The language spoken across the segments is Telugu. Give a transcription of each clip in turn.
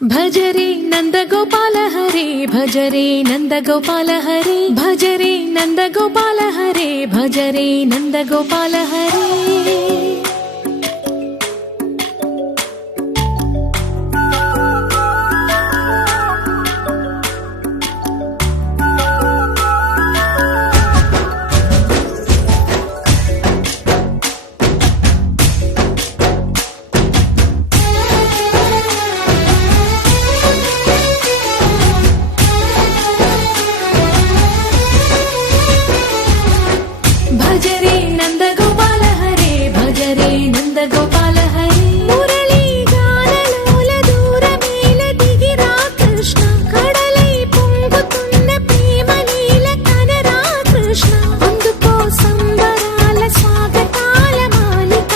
భజరే నందగోపాల హరే భజరే నందగోపాల హరే భజరే నందగోపాల హరే భజరే నందగోపాల హరే భజరే నందగోపాల హరే భజరే నందగోపాల హరే మురళీ గానలోల దూరమేల దిగిరా కృష్ణ కడలై పొంగుతున్న ప్రేమ లీల కనరా కృష్ణ అందుకో సంబరాల స్వాగతాల మాలిక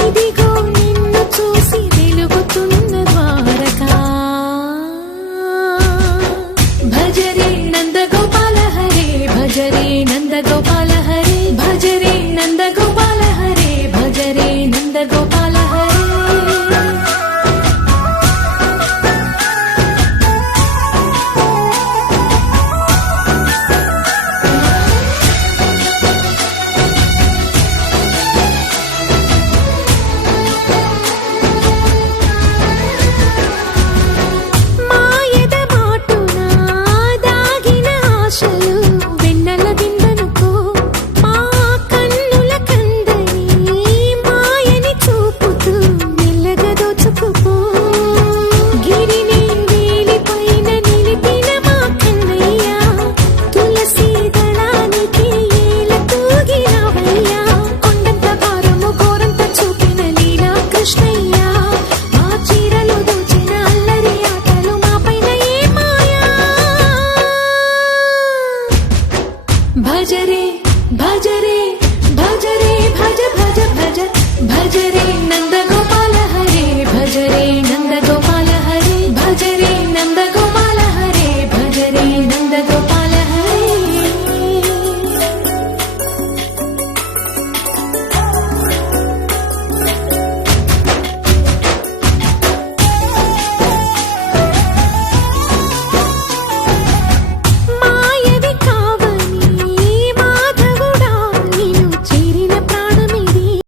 ఇదిగో నిన్ను చూసి వెలుగుతున్న ద్వారకా భజరే నందగోపాల హరే భజరే నందగోపాల హరే భజరే నందగోపాల హరే భజరే నందగోపాల హరే మాయద మాటున దాగిన ఆశలు వెన్నెల దిందనుకో మా కన్నుల కందని మాయని చూపుతూ మెల్లగా దోచుకుపో గిరిని వేలిపైన నిలిపిన మా కన్నయ్య తులసి దళానికి ఏల తూగినవయ్యా కొండంత భారము ఘోరంత చూపిన లీలా కృష్ణయ్య మా చీరలు దోచిన అల్లరి ఆటలు మా పైన ఏ మాయా భజరే భజరే భజరే భజ భజ భజ భజరే నంద